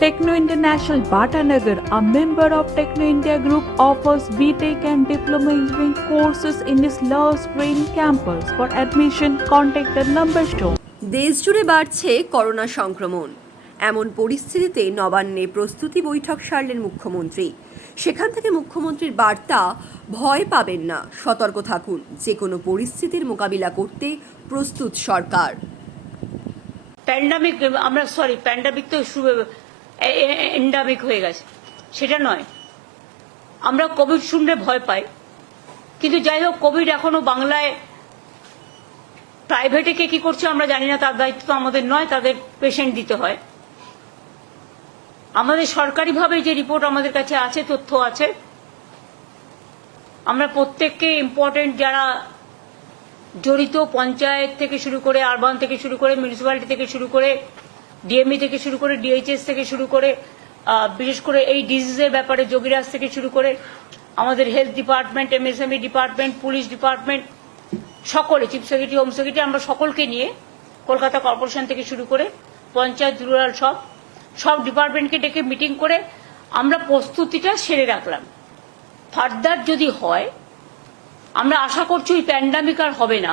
Techno International Bhatanagar, a member of Techno India Group, offers BTEC and Diploma Engineering courses in its Love Green campus. For admission, contact the number shown. দেশ জুড়ে বাড়ছে corona সংক্রমণ এমন পরিস্থিতিতে নবান্নে প্রস্তুতি বৈঠক সারলেন মুখ্যমন্ত্রী সেখান থেকে মুখ্যমন্ত্রীর বার্তা ভয় পাবেন না সতর্ক থাকুন যে কোনো পরিস্থিতির মোকাবিলা করতে প্রস্তুত সরকার প্যান্ডামিক আমরা সরি প্যান্ডামিক তো এন্ডামিক হয়ে গেছে। সেটা নয়। আমরা কোভিড শুনলে ভয় পাই। কিন্তু যাই হোক কোভিড এখনও বাংলায় প্রাইভেটে কে কি করছে আমরা জানি না, তার দায়িত্ব তো আমাদের নয়, তাদের পেশেন্ট দিতে হয়। আমাদের সরকারিভাবে যে রিপোর্ট আমাদের কাছে আছে, তথ্য আছে, আমরা প্রত্যেককে ইম্পর্টেন্ট যারা জড়িত, পঞ্চায়েত থেকে শুরু করে আরবান থেকে শুরু করে মিউনিসিপ্যালিটি থেকে শুরু করে ডিএমই থেকে শুরু করে ডিএইচএস থেকে শুরু করে বিশেষ করে এই ডিজিজের ব্যাপারে যোগীরাজ থেকে শুরু করে, আমাদের health department MSME department police department সকলে চিফ সেক্রেটারি হোম সেক্রেটারি আমরা সকলকে নিয়ে কলকাতা কর্পোরেশন থেকে শুরু করে পঞ্চায়েত রুরাল সব সব ডিপার্টমেন্টকে ডেকে মিটিং করে আমরা প্রস্তুতিটা সেরে রাখলাম। ফার্দার যদি হয়, আমরা আশা করছি ওই প্যান্ডামিক আর হবে না।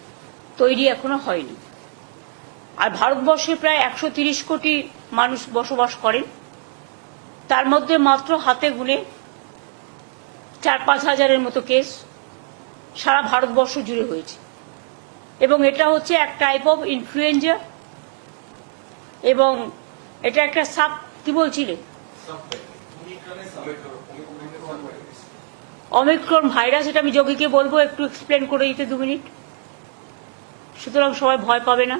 তৈরি এখনও হয়নি। আর ভারতবর্ষে প্রায় একশো কোটি মানুষ বসবাস করেন। তার মধ্যে মাত্র হাতে গুনে চার পাঁচ হাজারের মতো কেস সারা ভারতবর্ষ জুড়ে হয়েছে। এবং এটা হচ্ছে এক টাইপ অফ ইনফ্লুয়েঞ্জা এবং এটা একটা সাব, কি বলছিলে? অমিক্রন ভাইরাস এটা আমি যোগীকে বলব, একটু এক্সপ্লেন করে দিতে দু মিনিট। সুতরাং সবাই ভয় পাবে না।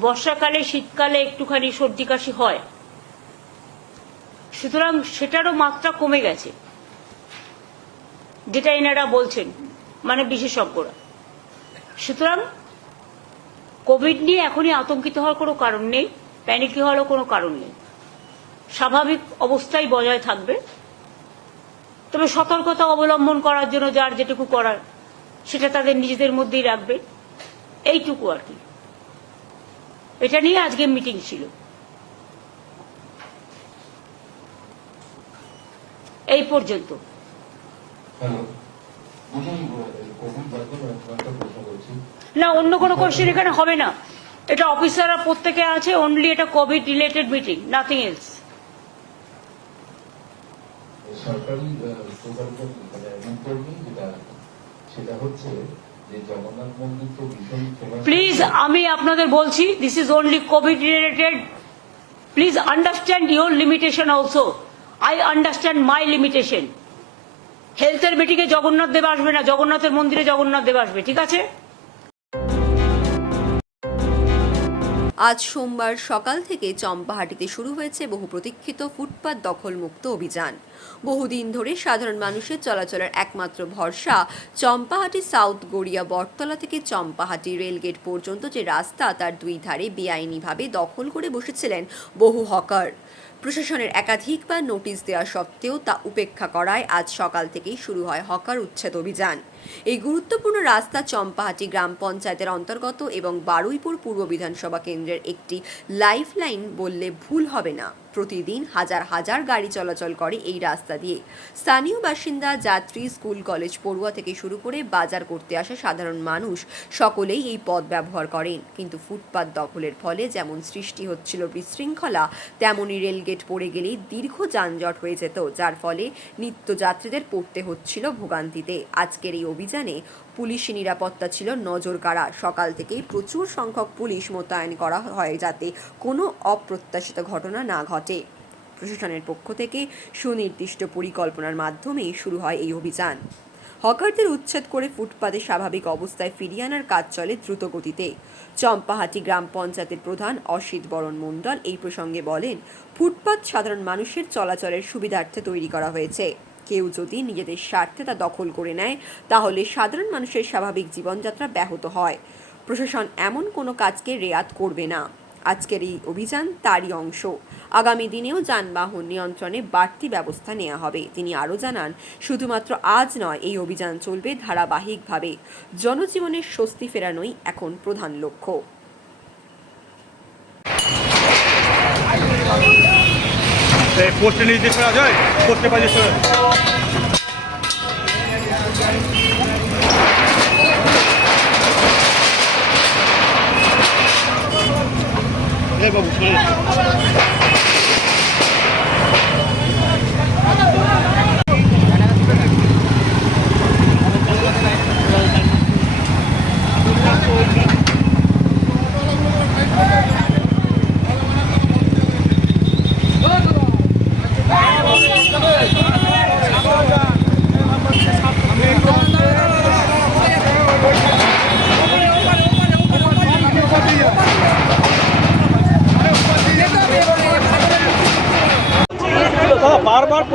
বর্ষাকালে, শীতকালে একটুখানি সর্দি কাশি হয়। সুতরাং সেটারও মাত্রা কমে গেছে। যেটা এনারা বলছেন মানে বিশেষজ্ঞরা। সুতরাং কোভিড নিয়ে এখনই আতঙ্কিত হওয়ার কোনো কারণ নেই, প্যানিকি হওয়ারও কোনো কারণ নেই। স্বাভাবিক অবস্থায় বজায় থাকবে। তবে সতর্কতা অবলম্বন করার জন্য যার যেটুকু করার সেটা তাদের নিজেদের মধ্যেই রাখবে। এইটুকু আর কি। এটা নিয়ে আজকে মিটিং ছিল। এই পর্যন্ত। না অন্য কোনো কোশ্চেন এখানে হবে না। এটা অফিসাররা প্রত্যেকে আছে অনলি এটা COVID related meeting nothing else সরকারি যেটা সেটা হচ্ছে। প্লিজ আমি আপনাদের বলছি this is only COVID related please understand your limitation also I understand my limitation হেলথের মিটিংয়ে জগন্নাথ দেব আসবে না, জগন্নাথের মন্দিরে জগন্নাথ দেব আসবে, ঠিক আছে? আজ সোমবার সকাল থেকে চম্পাহাটিতে শুরু হয়েছে বহু প্রতীক্ষিত ফুটপাত দখলমুক্ত অভিযান। বহুদিন ধরে সাধারণ মানুষের চলাচলের একমাত্র ভরসা চম্পাহাটি সাউথ গড়িয়া বটতলা থেকে চম্পাহাটি রেলগেট পর্যন্ত যে রাস্তা, তার দুই ধারে বেআইনিভাবে দখল করে বসেছিলেন বহু হকার। প্রশাসনের একাধিকবার নোটিশ দেওয়া সত্ত্বেও তা উপেক্ষা করায় আজ সকাল থেকেই শুরু হয় হকার উচ্ছেদ অভিযান। এই গুরুত্বপূর্ণ রাস্তা চম্পাহাটি গ্রাম পঞ্চায়েতের অন্তর্গত এবং বারুইপুর পূর্ব বিধানসভা কেন্দ্রের একটি লাইফ লাইন বললে ভুল হবে না। প্রতিদিন হাজার হাজার গাড়ি চলাচল করে এই রাস্তা দিয়ে। স্থানীয় বাসিন্দা, যাত্রী, স্কুল, কলেজ, পড়ুয়া থেকে শুরু করে বাজার করতে আসা সাধারণ মানুষ সকলেই এই পথ ব্যবহার করেন। কিন্তু ফুটপাত দখলের ফলে যেমন সৃষ্টি হচ্ছিল বিশৃঙ্খলা তেমনই রেলগেট পড়ে গেলেই দীর্ঘ যানজট হয়ে যেত, যার ফলে নিত্যযাত্রীদের পড়তে হচ্ছিল ভোগান্তিতে। আজকের এই অভিযানে পুলিশি নিরাপত্তা ছিল নজর কাড়া। সকাল থেকেই প্রচুর সংখ্যক পুলিশ মোতায়েন করা হয় যাতে কোনো অপ্রত্যাশিত ঘটনা না ঘটে। প্রশাসনের পক্ষ থেকে সুনির্দিষ্ট পরিকল্পনার মাধ্যমেই শুরু হয় এই অভিযান। হকারদের উচ্ছেদ করে ফুটপাতে স্বাভাবিক অবস্থায় ফিরিয়ে আনার কাজ চলে দ্রুত গতিতে চম্পাহাটি গ্রাম পঞ্চায়েতের প্রধান অসিত বরণ মণ্ডল এই প্রসঙ্গে বলেন, ফুটপাত সাধারণ মানুষের চলাচলের সুবিধার্থে তৈরি করা হয়েছে। কেউ যদি নিজেদের স্বার্থে তা দখল করে নেয়, তাহলে সাধারণ মানুষের স্বাভাবিক জীবনযাত্রা ব্যাহত হয়। প্রশাসন এমন কোনো কাজকে রেয়াত করবে না। আজকের এই অভিযান তারই অংশ। আগামী দিনেও যানবাহন নিয়ন্ত্রণে বাড়তি ব্যবস্থা নেওয়া হবে। তিনি আরও জানান, শুধুমাত্র আজ নয়, এই অভিযান চলবে ধারাবাহিকভাবে। জনজীবনের স্বস্তি ফেরানোই এখন প্রধান লক্ষ্য। পোস্টে নির্দেশ করা যায় পোস্টে পাঠিয়ে করা। বাবু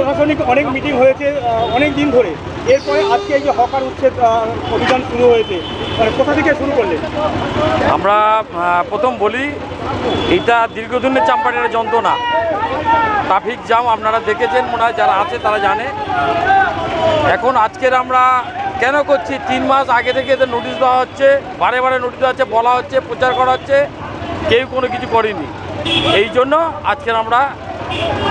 প্রশাসনিক অনেক মিটিং হয়েছে অনেক দিন ধরে। এরপরে আজকে এই যে হকার উচ্ছেদ অভিযান শুরু হয়েছে কোথা থেকে শুরু করলেন আমরা প্রথম বলি, এটা দীর্ঘদিনের চাম্পানের যন্ত্রণা। ট্রাফিক জ্যাম আপনারা দেখেছেন, মনে হয় যারা আছে তারা জানে। এখন আজকের আমরা কেন করছি? তিন মাস আগে থেকে এদের নোটিশ দেওয়া হচ্ছে, বারে বারে নোটিশ দেওয়া হচ্ছে, বলা হচ্ছে, প্রচার করা হচ্ছে, কেউ কোনো কিছু করেনি। এই জন্য আজকের আমরা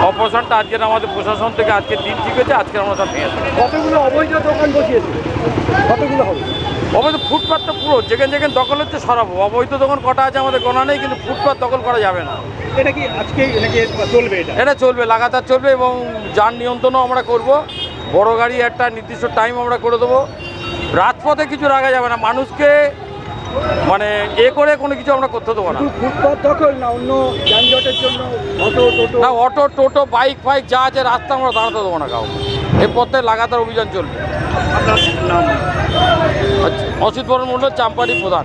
অপারেশনটা আজকের আমাদের প্রশাসন থেকে আজকে দিন ঠিক হয়েছে আজকের আমরা সব দেবো। কতগুলো অবৈধ দোকান বসিয়েছে? কতগুলো হবে? অবৈধ ফুটপাথটা পুরো যেখানে যেখানে দখল হচ্ছে সরাবো অবৈধ দোকান কটা আছে আমাদের গোনা নেই কিন্তু ফুটপাথ দখল করা যাবে না। এটা কি আজকে নাকি চলবে এটা? এটা চলবে লাগাতার চলবে এবং যান নিয়ন্ত্রণও আমরা করব। বড় গাড়ি একটা নির্দিষ্ট টাইম আমরা করে দেবো। রাজপথে কিছু রাখা যাবে না। মানুষকে মানে এ করে কোনো কিছু আমরা করতে দেবো না। দখল না অন্য যানজটের জন্য অটো টোটো? না অটো টোটো বাইক ফাইক যা আছে রাস্তা আমরা দাঁড়াতে দেবো না কাউকে। এ পথে লাগাতার অভিযান চলবে। আচ্ছা, অসিত বরণ মণ্ডল চাম্পাড়ি প্রধান।